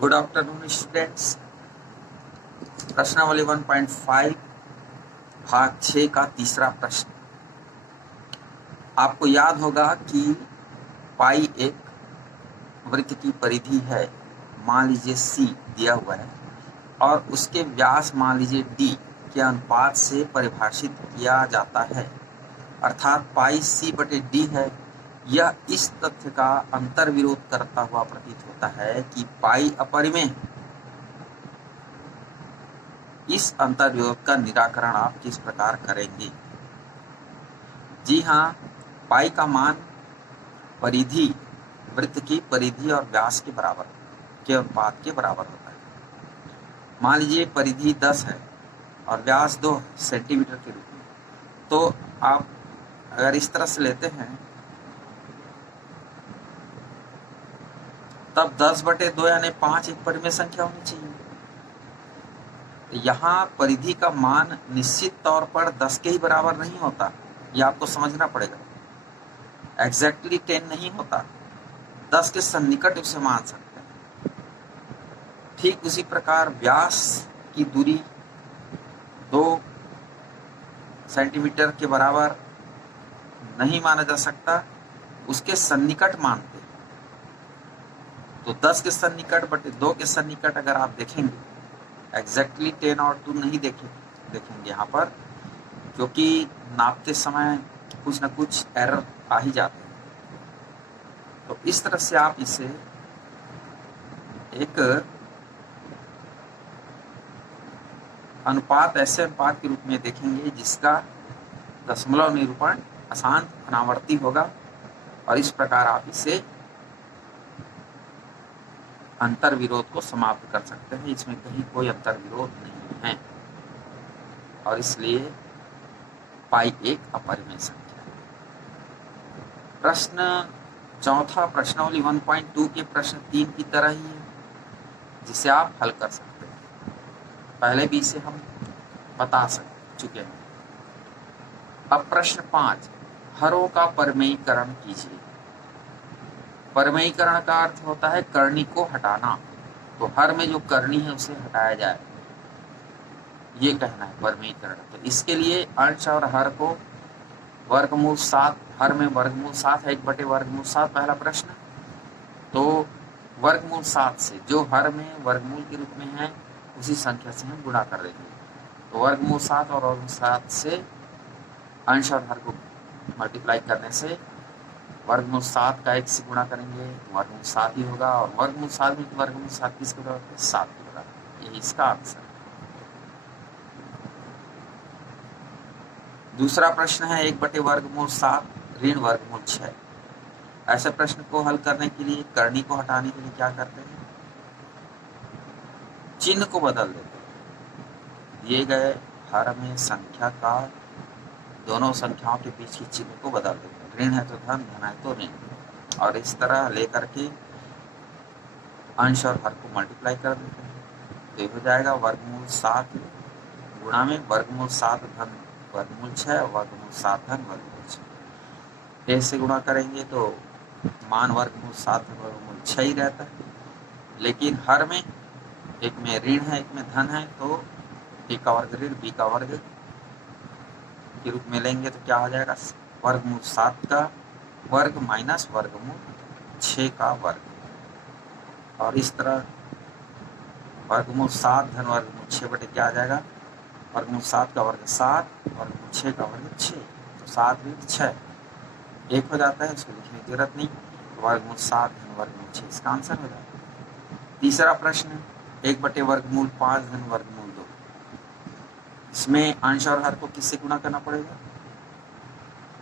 Good afternoon students. प्रश्नावली 1.5 भाग 6 का तीसरा प्रश्न। आपको याद होगा कि पाई एक वृत्त की परिधि है, मान लीजिए सी दिया हुआ है, और उसके व्यास मान लीजिए डी के अनुपात से परिभाषित किया जाता है, अर्थात पाई सी बटे डी है। यह इस तथ्य का अंतर्विरोध करता हुआ प्रतीत होता है कि पाई अपरिमेय है। इस अंतर्विरोध का निराकरण आप किस प्रकार करेंगे? जी हाँ, पाई का मान परिधि, वृत्त की परिधि और व्यास के बराबर के अनुपात के बराबर होता है। मान लीजिए परिधि 10 है और व्यास 2 सेंटीमीटर के रूप में, तो आप अगर इस तरह से लेते हैं तब 10/2 यानी 5 एक परिमेय संख्या होनी चाहिए। यहाँ परिधि का मान निश्चित तौर पर 10 के ही बराबर नहीं होता, ये आपको समझना पड़ेगा। एग्जैक्टली 10 नहीं होता, 10 के सन्निकट उसे मान सकते हैं। ठीक उसी प्रकार व्यास की दूरी 2 सेंटीमीटर के बराबर नहीं माना जा सकता, उसके सन्निकट मानते हैं। तो 10 के सन्निकट बटे 2 के सन्निकट अगर आप देखेंगे, एग्जैक्टली 10 और 2 नहीं देखेंगे यहाँ पर, क्योंकि नापते समय कुछ न कुछ एरर आ ही जाते हैं। तो इस तरह से आप इसे एक अनुपात, ऐसे अनुपात के रूप में देखेंगे जिसका दशमलव निरूपण आसान अनावर्ती होगा, और इस प्रकार आप इसे अंतर्विरोध को समाप्त कर सकते हैं। इसमें कहीं कोई अंतर्विरोध नहीं है और इसलिए पाई एक अपरिमेय संख्या है। प्रश्न चौथा प्रश्नावली 1.2 के प्रश्न 3 की तरह ही है, जिसे आप हल कर सकते हैं। पहले भी इसे हम बता चुके हैं। अब प्रश्न 5, हरों का परिमेयीकरण कीजिए। परिमेयीकरण का अर्थ होता है करनी को हटाना, तो हर में जो करनी है उसे हटाया जाए, ये कहना है परिमेयीकरण। तो इसके लिए अंश और हर को वर्गमूल 7, हर में वर्गमूल 7 है, 1/वर्गमूल 7 पहला प्रश्न। तो वर्गमूल 7 से जो हर में वर्गमूल के रूप में है उसी संख्या से हम गुणा कर देंगे। तो वर्गमूल 7 और वर्गमूल 7 से अंश और हर को मल्टीप्लाई करने से वर्गमूल 7 का 1 से गुणा करेंगे तो वर्गमूल 7 ही होगा, और वर्गमूल 7 में वर्गमूल 7 किसके बराबर? 7 के बराबर। यही इसका आंसर है। दूसरा प्रश्न है 1/वर्गमूल 7 ऋण वर्गमूल 6। ऐसे प्रश्न को हल करने के लिए, करनी को हटाने के लिए क्या करते हैं? चिन्ह को बदल देते हैं। दिए गए हर में संख्या का, दोनों संख्याओं के बीच के चिन्ह को बदल देते हैं। ऋण है तो धन, धन है तो ऋण, और इस तरह लेकर के अंश और हर को मल्टीप्लाई कर देते हैं। तो ये हो जाएगा वर्गमूल 7 गुणा में वर्गमूल 7 धन वर्गमूल 6, वर्गमूल 7 धन वर्गमूल 6। ऐसे गुणा करेंगे तो मान वर्गमूल 7 धन वर्गमूल 6 ही रहता है। लेकिन हर में एक में ऋण है, एक में धन है, तो ए का वर्ग ऋण बी का वर्ग के रूप में लेंगे तो क्या हो जाएगा? वर्गमूल 7 का वर्ग माइनस वर्गमूल 6 का वर्ग, और इस तरह वर्गमूल 7 धन वर्गमूल 6 बटे क्या आ जाएगा? वर्गमूल 7 का वर्ग 7, वर्गमूल 6 का वर्ग 6, तो 7 × 6 1 हो जाता है, उसको लिखने की जरूरत नहीं। वर्गमूल 7 धन वर्गमूल 6 इसका आंसर हो जाता है। तीसरा प्रश्न 1/वर्गमूल 5 धन वर्गमूल 2। इसमें अंश और हर को किससे गुणा करना पड़ेगा?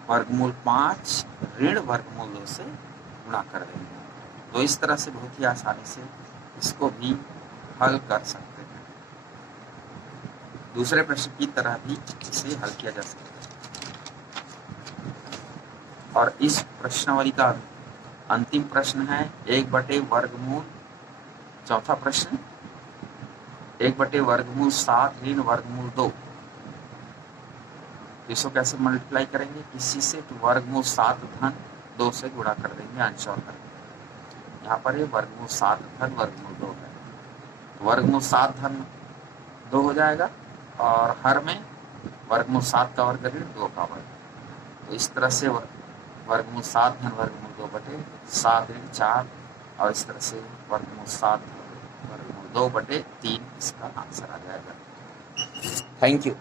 वर्गमूल 5 ऋण वर्गमूल 2 से गुणा कर देंगे। तो इस तरह से बहुत ही आसानी से इसको भी हल कर सकते हैं। दूसरे प्रश्न की तरह भी इसे हल किया जा सकता है। और इस प्रश्नावली का अंतिम प्रश्न है 1/वर्गमूल, चौथा प्रश्न 1/वर्गमूल 7 ऋण वर्गमूल 2। इसको कैसे मल्टीप्लाई करेंगे? किसी से? तो वर्गमूल 7 धन 2 से गुणा कर देंगे अंश और हर। यहाँ पर ये वर्गमूल 7 धन वर्गमूल 2 है। वर्गमूल 7 धन 2 हो जाएगा और हर में वर्गमूल 7 का वर्ग ऋण 2 का वर्ग। तो इस तरह से वर्गमूल 7 धन वर्गमूल 2 बटे 7 ऋण 4 और इस तरह से वर्गमूल 7 वर्गमूल 2 बटे 3 इसका आंसर आ जाएगा। Thank you.